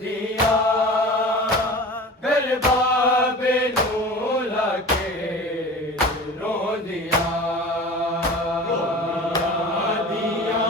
ਦੀਆਂ ਗਲ ਬਾਬੇ ਨੂੰ ਲਾ ਕੇ ਰੋਂਦੀਆਂ ਦੀਆਂ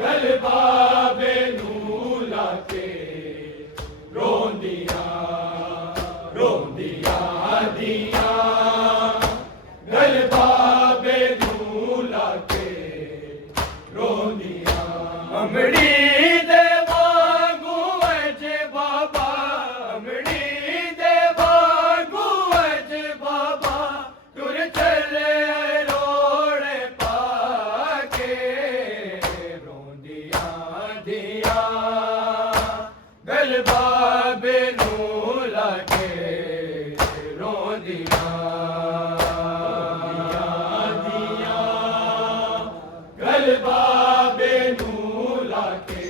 ਗਲ ਬਾਬੇ ਨੂੰ ਲਾ ਕੇ ਰੋਂਦੀਆਂ ਦੀਆਂ ਗਲ ਬਾਬੇ ਨੂੰ ਲਾ ਕੇ ਰੋਂਦੀਆਂ ਅਮੜੀ ਗਲ ਬਾਬੇ ਨੂੰ ਲਾ ਕੇ ਰੋਂਦੀਆਂ ਦੀਆਂ ਗਲ ਬਾਬੇ ਨੂੰ ਲਾ ਕੇ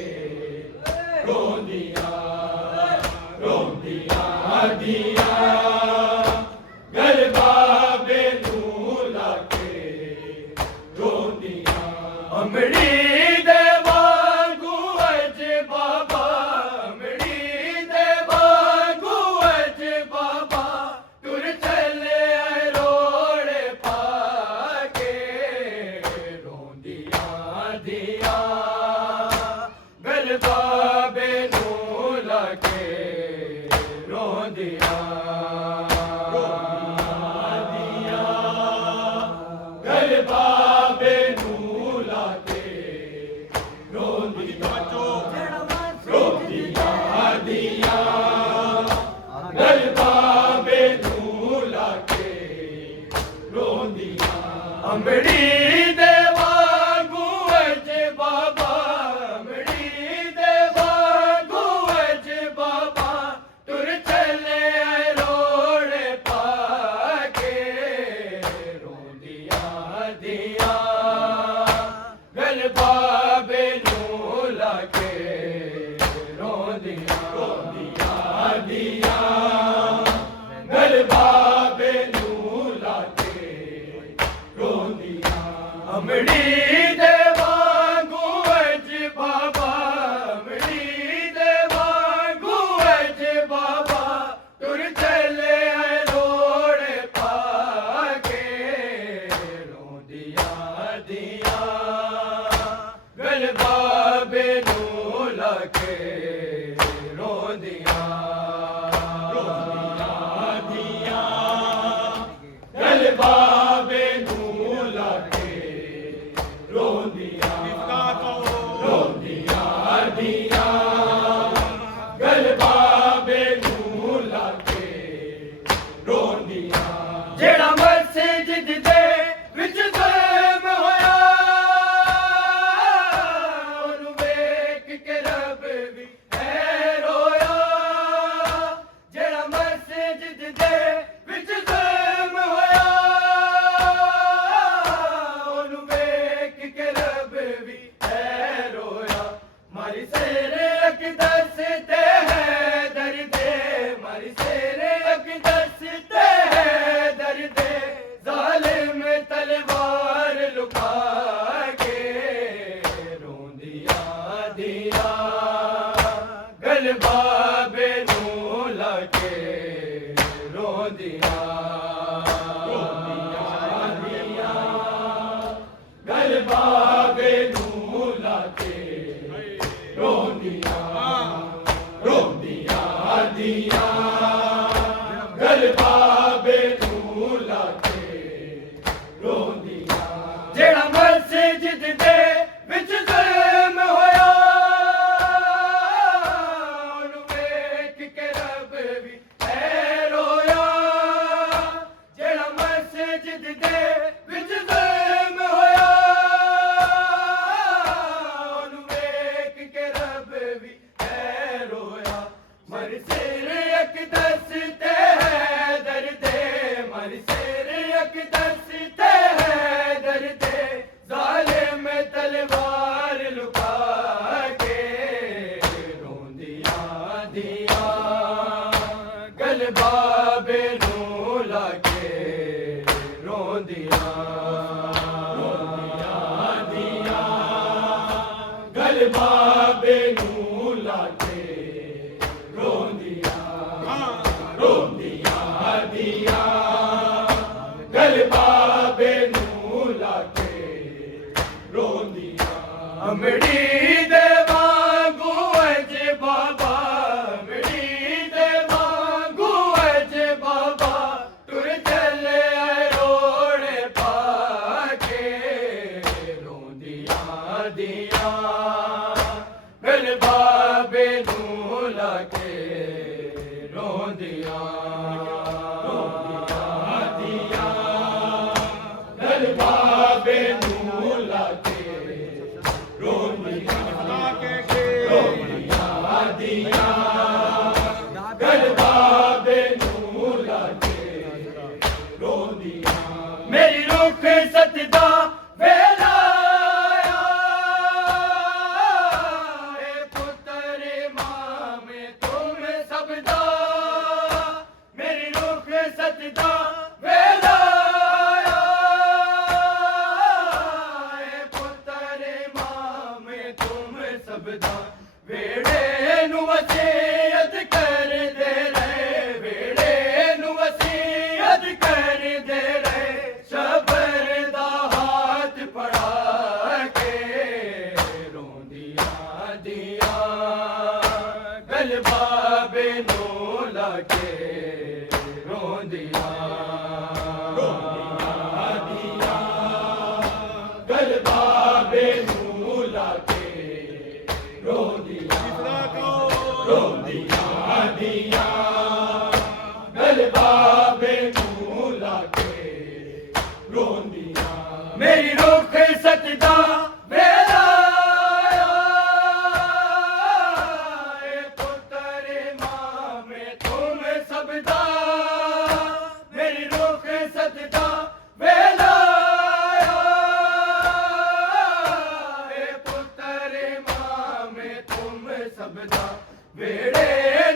ਰੋਂਦੀਆਂ ਦੀਆਂ ਗਲ ਬਾਬੇ ਨੂੰ ਲਾ ਕੇ ਰੋਂਦੀਆਂ ਅਮੜੀ ਗਲ ਬਾਬੇ ਨੂੰ ਲਾ ਕੇ ਰੋਂਦੀਆਂ ਦੀਆਂ ਗਲ ਬਾਬੇ ਨੂੰ ਲਾ ਕੇ ਰੋਂਦੀਆਂ ਦੀਆਂ ਗਲ ਬਾਬੇ ਨੂੰ ਲਾ ਕੇ ਰੋਂਦੀਆਂ ਅਮੜੀ ਗਲ ਬਾਬੇ ਨੂੰ ਲਾ ਕੇ ਰੋਂਦੀਆਂ ਦੀਆਂ ਗਲ ਬਾਬੇ ਨੂੰ ਲਾ ਕੇ ਰੋਂਦੀਆਂ ਅਮੜੀ ਦੇ ਵਾਂਗੂ ਅਜ ਬਾਬਾ ਅਮੜੀ ਦੇ ਵਾਂਗੂ ਅਜ ਬਾਬਾ ਤੁਰ ਚੱਲੇ ਰੋੜੇ ਪਾ ਕੇ ਰੋਂਦੀਆਂ ਦੀਆਂ ਗਲ ਬਾਬੇ ਨੂੰ ਲਾ ਕੇ ਰੋਂਦੀਆਂ ਦੀਆਂ ਗਲ ਬਾਬੇ ਨੂੰ ਲਾ ਕੇ ਰੋਂਦੀਆਂ ਦੀਆਂ ਗਲ ਬਾਬੇ ਨੂੰ ਲਾ ਕੇ ਰੋਂਦੀਆਂ ਜਿਹੜਾ ਮਸਜਿਦ ਦੇ ਵਿੱਚ ਜ਼ੁਲਮ ਹੋਇਆ ਉਹਨੂੰ ਵੇਖ ਕੇ ਰੱਬ ਵੀ ਹੈ ਰੋਇਆ ਜਿਹੜਾ ਮਸਜਿਦ ਦੇ ਵਿੱਚ ਜ਼ੁਲਮ ਹੋਇਆ ਉਹਨੂੰ ਵੇਖ ਕੇ ਰੱਬ ਵੀ ਹੈ ਰੋਇਆ ਮਾਰੀ ਸੇਰੇ ਅਕਦਸ ਤੇ ਹੈ ਦਰਦੇ ਮਾਰੀ ਸੇਰੇ ਅਕਦਸ ਤੇ ਹੈ ਦਰਦੇ ਜ਼ਾਲਿਮ ਤਲਵਾਰ ਲੁਕਾ ਕੇ ਰੋਂਦੀਆਂ ਦੀਆਂ ਗਲ ਬਾਬੇ ਨੂੰ ਲਾ ਕੇ ਰੋਂਦੀਆਂ ਦੀਆਂ ਗਲ ਬਾਬੇ ਨੂੰ ਲਾ ਕੇ ਰੋਂਦੀਆਂ ਦੀਆਂ ਗਲ ਬਾਬੇ ਨੂੰ ਲਾ ਕੇ ਰੋਂਦੀਆਂ ਜਿਹੜਾ ਮਸਜਿਦ ਦੇ ਵਿੱਚ ਜ਼ੁਲਮ ਹੋਇਆ ਉਹਨੂੰ ਵੇਖ ਕੇ ਰੱਬ ਵੀ ਹੈ ਰੋਇਆ ਜਿਹੜਾ ਮਸਜਿਦ ਦੇ ਵਿੱਚ ਜ਼ੁਲਮ ਹੋਇਆ ਉਹਨੂੰ ਵੇਖ ਕੇ ਰੱਬ ਵੀ ਹੈ ਰੋਇਆ ਮਰ ਸੇਰੇ ਅਕਦਸ ਤੇ ਹੈ ਦਰਦੇ ਮਰ ਸੇਰੇ ਅਕਦਸ ਤੇ ਹੈ ਦਰਦੇ ਜ਼ਾਲਿਮ ਤਲਵਾਰ ਲੁਕਾ ਕੇ ਰੋਂਦੀਆਂ ਦੀਆਂ ਗਲ ਬਾਬੇ ਨੂੰ ਲਾ ਕੇ ਰੋਂਦੀਆਂ ਦੀਆਂ ਗਲ ਬਾਬੇ ਨੂੰ ਲਾ ਕੇ बाबा अमड़ी दे वांगू अज बाबा टुर चले रोड़े पाके रोंदियां दियां गल बाबे नू लाके रोंदियां दियां गल बाबे नू लाके रोंदियां दियां गल बाबे नू लाके रोंदियां मेरी रुख सतदा वेला सतदा वेला पुत्र मां में तुम सबदा वेड़े नू वसीयत कर दे रहे वेड़े नू वसीयत कर दे रहे शबर दा हाथ पड़ा के रोंदियां दियां गल बाबे नू लाके रोंदियां दियां गल बाबे नू लाके रोंदियां दियां गल बाबे नू लाके रोंदियां मेरी रुख सतदा वेला पुत्र मां में तुम सबदा मेरी रुख सतदा वेला पुत्र मां में तुम सबदा वेड़े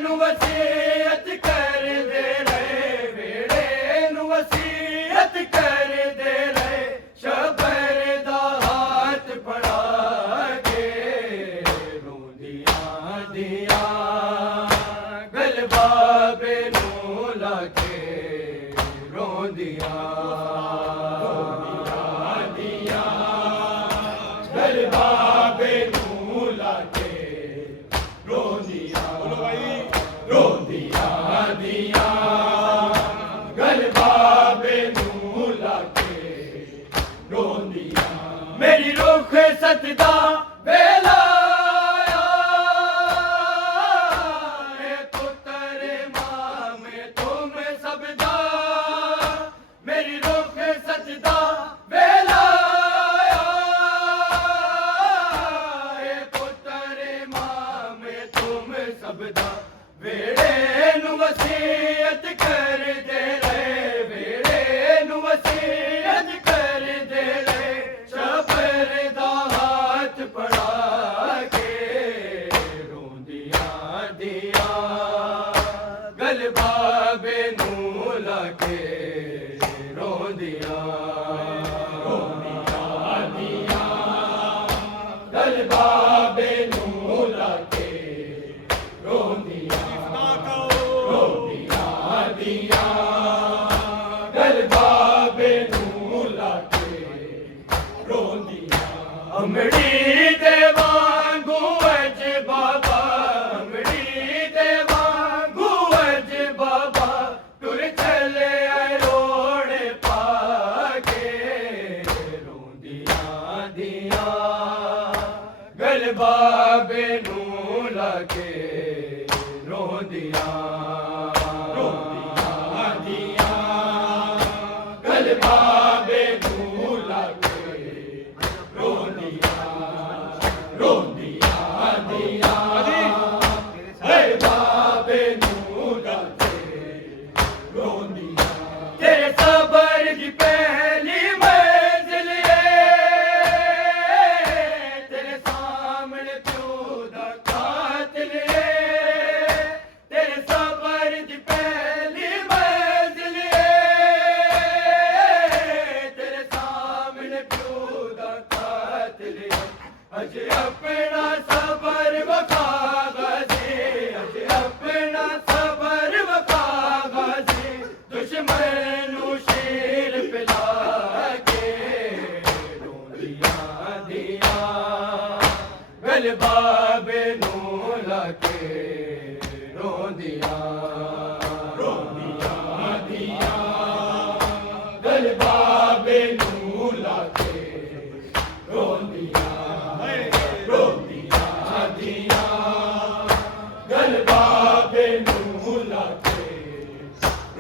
नू वसीयत कर दे रहे वेड़े नू वसीयत कर दे रहे शबर दा हाथ पड़ा के रोंदियां दियां गल बाबे नू लाके रोंदियां दियां गल बाबे नू लाके रोंदियां दियां गल बाबे नू लाके रोंदियां मेरी रुख सतदा वेला पुत्र मां में तुम सबदा मेरी रुख सतदा वेला पुत्र मां में तुम सबदा वेड़े नू वसीयत कर दे रहे वेड़े नू वसीयत कर दे रहे शबर दा हाथ पड़ा के रोंदियां दियां गल बाबे नू लाके रोंदियां दियां गल बाबे नू लाके रोंदियां दियां गल बाबे नू लाके रोंदियां अमड़ी दे वांगू अज बाबा अमड़ी दे वांगू अज बाबा टुर चले रोड़े पाके रोंदियां दियां गल बाबे नू लाके रोंदियां दियां गल बाबे नू लाके रोंदियां दियां गल बाबे नू लाके रोंदियां तेरे सबर दी पहली मंजिल तेरे सामने प्यो दा कातिल तेरे सबर दी ਕੇ ਰੋਂਦੀਆਂ ਦੀਆਂ ਗਲ ਬਾਬੇ ਨੂੰ ਲਾ ਕੇ ਰੋਂਦੀਆਂ ਦੀਆਂ ਗਲ ਬਾਬੇ ਨੂੰ ਲਾ ਕੇ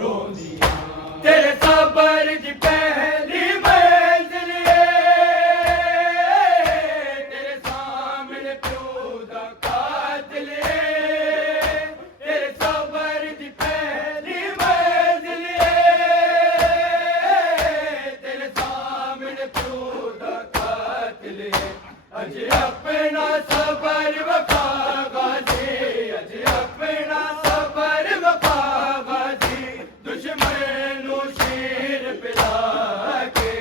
ਰੋਂਦੀਆਂ ਤੇਰੇ ਸਬਰ ਦੀ ਪਹਿਲੀ ਮੰਜ਼ਿਲ ਤੇਰੇ ਸਾਹਮਣੇ ਪਿਓ ਦਾ ਕਾਤਲ ਤੇਰੇ ਸਬਰ ਦੀ ਪਹਿਲੀ ਮੰਜ਼ਿਲ ਤੇਰੇ ਸਾਹਮਣੇ ਪਿਓ ਦਾ ਕਾਤਲ ਅਜੇ ਆਪਣਾ ਸਬਰ ਵਫਾ ਗਾਜ਼ੀ ਅਜੇ ਆਪਣਾ ਸਬਰ ਵਫਾ ਗਾਜ਼ੀ ਦੁਸ਼ਮਣ ਨੂੰ ਸ਼ੇਰ ਪਿਲਾ ਕੇ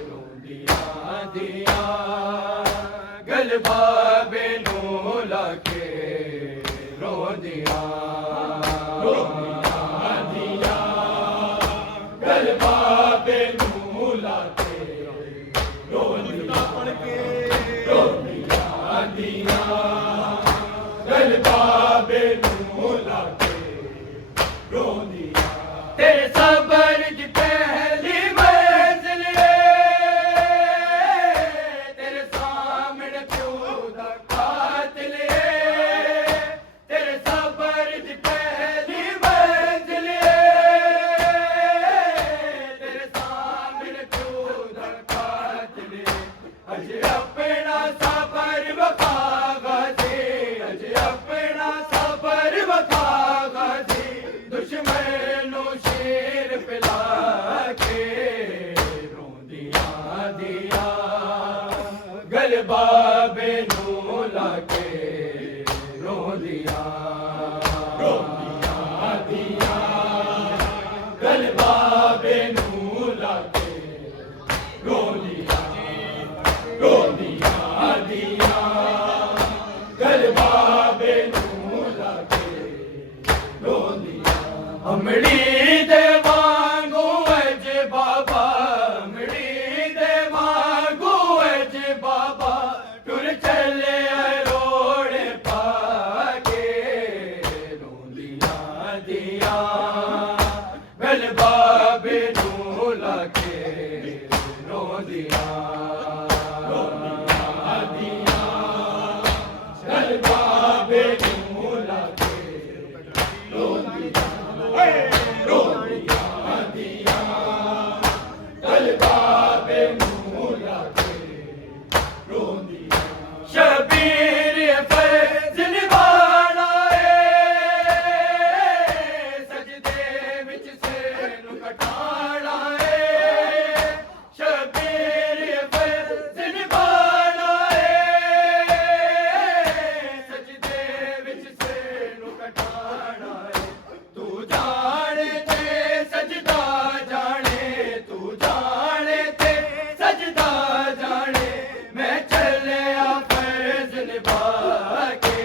ਰੋਂਦੀਆਂ ਦੀਆਂ ਗਲ ਬਾਬੇ ਨੂੰ ਲਾ ਕੇ ਰੋਂਦੀਆਂ ਦੀਆਂ ਗਲ ਬਾਬੇ ਨੂੰ ਲਾ ਕੇ ਰੋਂਦੀਆਂ ਦੀਆਂ ਗਲ ਬਾਬੇ ਨੂੰ ਲਾ ਕੇ ਰੋਂਦੀਆਂ ਤੇਰੇ ਸਬਰ ਦੀ ਪਹਿਲੀ ਮੰਜ਼ਿਲ ਤੇਰੇ ਸਾਹਮਣੇ ਪਿਓ ਦਾ ਕਾਤਲ ਤੇਰੇ ਸਬਰ ਦੀ ਪਹਿਲੀ ਮੰਜ਼ਿਲ ਤੇਰੇ ਸਾਹਮਣੇ ਪਿਓ ਦਾ ਕਾਤਲ ਅਜੇ ਆਪਣਾ ਸਬਰ ਵਫਾ ਗਾਜ਼ੀ ਅਜੇ ਆਪਣਾ ਸਬਰ ਵਫਾ ਗਾਜ਼ੀ ਦੁਸ਼ਮਣ ਨੂੰ ਸ਼ੇਰ ਪਿਲਾ ਕੇ ਰੋਂਦੀਆਂ ਦੀਆਂ ਗਲ ਬਾਬੇ ਨੂੰ ਲਾ ਕੇ ਰੋਂਦੀਆਂ ਦੀਆਂ ਗਲ ਬਾਬੇ ਨੂੰ ਲਾ ਕੇ ਰੋਂਦੀਆਂ ਦੀਆਂ ਗਲ ਬਾਬੇ ਨੂੰ ਲਾ ਕੇ ਰੋਂਦੀਆਂ ਅਮੜੀ ਦੇ ਵਾਂਗੂ ਅਜ ਬਾਬਾ ਅਮੜੀ ਦੇ ਵਾਂਗੂ ਅਜ ਬਾਬਾ ਟੁਰ ਚੱਲਿਆ ਰੋੜੇ ਪਾ ਕੇ ਰੋਂਦੀਆਂ ਦੀਆਂ ਗਲ ਬਾਬੇ ਨੂੰ ਲਾ ਕੇ ਰੋਂਦੀਆਂ ਗਲ ਬਾਬੇ ਨੂੰ ਲਾ ਕੇ ਰੋਂਦੀਆਂ ਦੀਆਂ ਗਲ ਬਾਬੇ ਨੂੰ ਲਾ ਕੇ ਰੋਂਦੀਆਂ ਸ਼ਬੀਰ ਫਜ਼ਲ ਵਾਲਾ ਸਜਦੇ ਵਿੱਚ ਸਿਰ ਨੂੰ ਕਟਾਣਾ ਸ਼ਬੀਰ ਫਜ਼ਲ ਵਾਲਾ ਸਜਦੇ ਵਿੱਚ ਸਿਰ ਨੂੰ ਕਟਾਣਾ ਤੂੰ ਜਾਣੇ ਤੇ ਸਜਦਾ ਜਾਣੇ ਤੂੰ ਜਾਣੇ ਤੇ ਸਜਦਾ ਜਾਣੇ ਮੈਂ ਚੱਲਿਆ ਫਰਜ਼ ਨਿਭਾ ਕੇ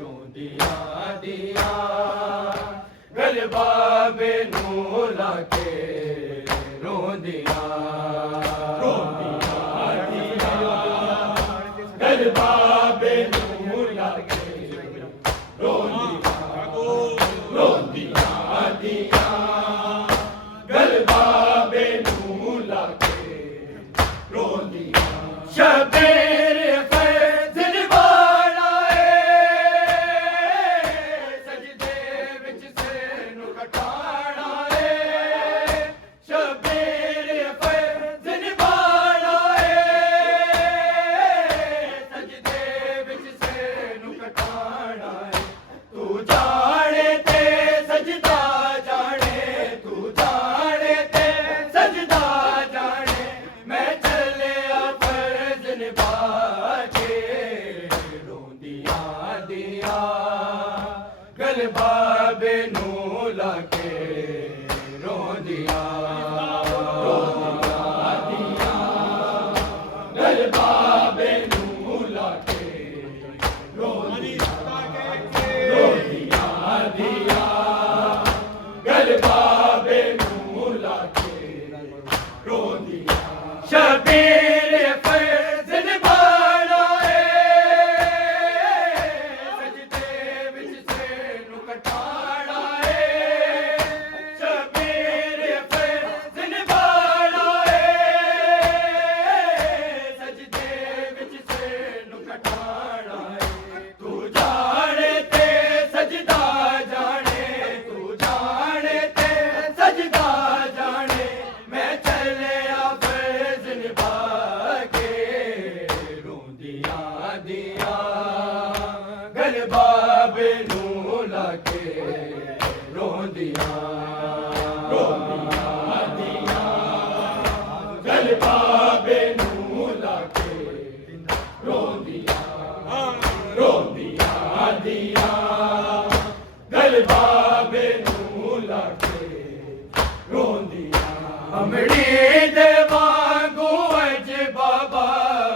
ਰੋਂਦੀਆਂ ਦੀਆਂ ਗਲ ਬਾਬੇ ਨੂੰ ਲਾ ਕੇ ਰੋਂਦੀਆਂ ਦੀਆਂ ਗਲ ਬਾਬੇ ਨੂੰ ਲਾ ਕੇ ਰੋਂਦੀਆਂ ਦੀਆਂ ਗਲ ਬਾਬੇ ਨੂੰ ਲਾ ਕੇ ਰੋਂਦੀਆਂ ਸ਼ਬੀਰ ਫਜ਼ਲ ਵਾਲਾ ਸਜਦੇ ਵਿੱਚ ਸਿਰ ਨੂੰ ਕਟਾਣਾ ਸ਼ਬੀਰ ਫਜ਼ਲ ਵਾਲਾ ਸਜਦੇ ਵਿੱਚ ਸਿਰ ਨੂੰ ਕਟਾਣਾ ਤੂੰ ਜਾਣੇ ਤੇ ਸਜਦਾ ਜਾਣੇ ਤੂੰ ਜਾਣੇ ਤੇ ਸਜਦਾ ਜਾਣੇ ਮੈਂ ਚੱਲਿਆ ਫਰਜ਼ ਨਿਭਾ ਕੇ ਰੋਂਦੀਆਂ ਦੀਆਂ ਗਲ ਬਾਬੇ ਨੂੰ ਲਾ ਕੇ ਰੋਂਦੀਆਂ ਦੀਆਂ ਗਲ ਬਾਬੇ ਨੂੰ ਲਾ ਕੇ ਰੋਂਦੀਆਂ ਦੀਆਂ ਗਲ ਬਾਬੇ ਨੂੰ ਲਾ ਕੇ ਰੋਂਦੀਆਂ ਸ਼ਬੀਰ ਫਜ਼ਲ ਵਾਲਾ बाबे नू लाके रोंदियां रोंदियां दियां गल बाबे नू लाके रोंदियां रोंदियां दियां गल बाबे नू लाके रोंदियां अमड़ी दे वांगू अज बाबा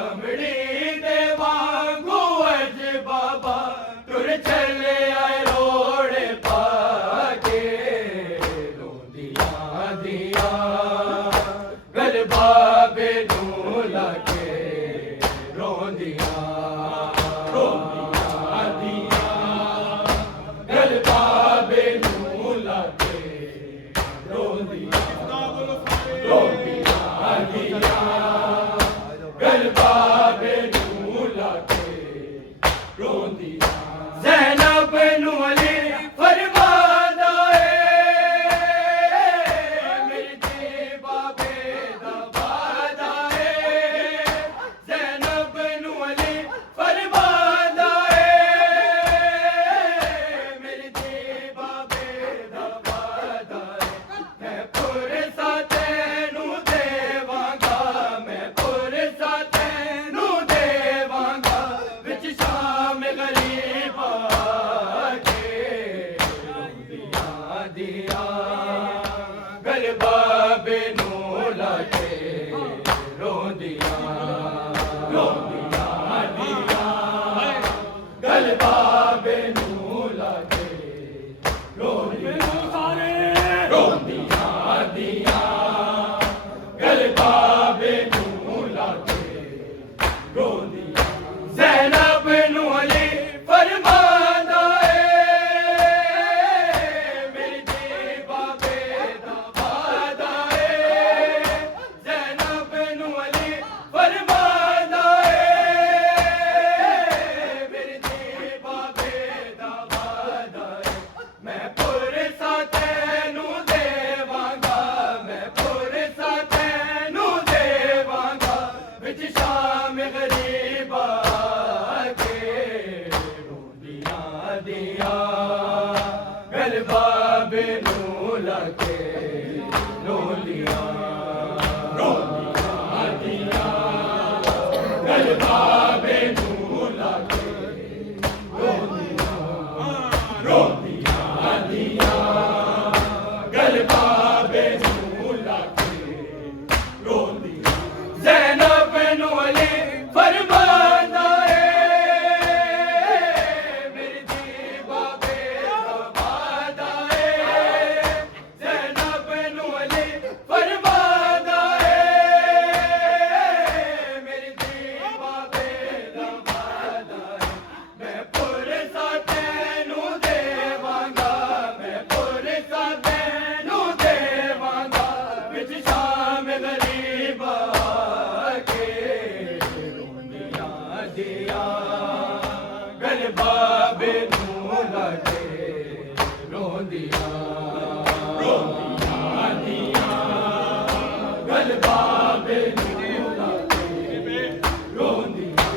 अमड़ी दे वांगू अज बाबा तुर चले आए रोड़े पाके रोंदियां दियां गल बाबे नू लाके रोंदियां रोंदियां दियां गल बाबे नू लाके रोंदियां रोंदियां दियां गल बाबे नू लाके रोंदियां ज़ैनब नू अली फरमांदा है मेरे जी बाबे दा वादा है ज़ैनब नू अली फरमांदा है मेरे जी बाबे दा वादा है मैं पुरसा तैनू देवांगा मैं पुरसा तैनू देवांगा विच शाम गरीब आके रोंदियां दियां गल बाबे नू लाके रोंदियां रोंदियां दियां गल बाबे नू लाके रोंदियां रोंदियां दियां गल बाबे नू लाके रोंदियां ज़ैनब नू अली फरमांदा है मेरे जी बाबे दा वादा है ज़ैनब नू अली फरमांदा है मेरे जी बाबे दा वादा है मैं पुरसा तैनू देवांगा मैं पुरसा तैनू देवांगा विच शाम गरीब आके रोंदियां दियां गल बाबे नू लाके रोंदियां रोंदियां दियां गल बाबे नू लाके रोंदियां रोंदियां दियां गल बाबे नू लाके रोंदियां ज़ैनब नू अली फरमांदा है मेरे जी बाबे दा वादा है ज़ैनब नू अली फरमांदा है मेरे जी बाबे दा वादा है मैं पुरसा तैनू देवांगा मैं पुरसा तैनू देवांगा विच शाम गरीब आके रोंदियां दियां गल बाबे नू लाके रोंदियां रोंदियां दियां गल बाबे नू लाके रोंदियां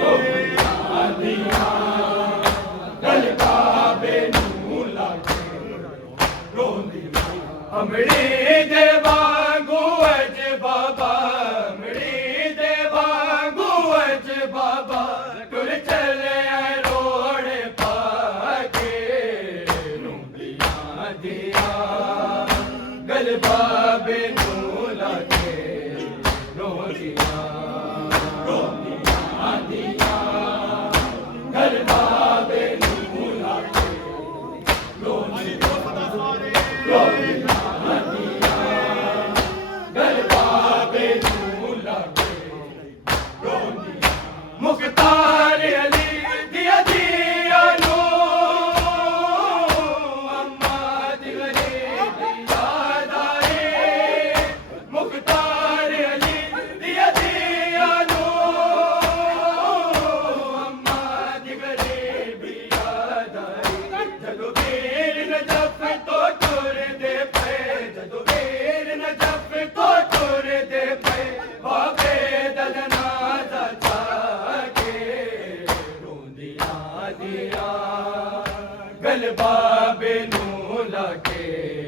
रोंदियां दियां गल बाबे नू लाके रोंदियां अमड़ी दे वांगू अज बाबा अमड़ी दे वांगू अज बाबा तुर चले आए रोड़े पाके रोंदियां दियां गल बाबे नू लाके रोंदियां रोंदियां दियां गल बाबे नू लाके रोंदियां रोंदियां दियां गलबा बेनू लागे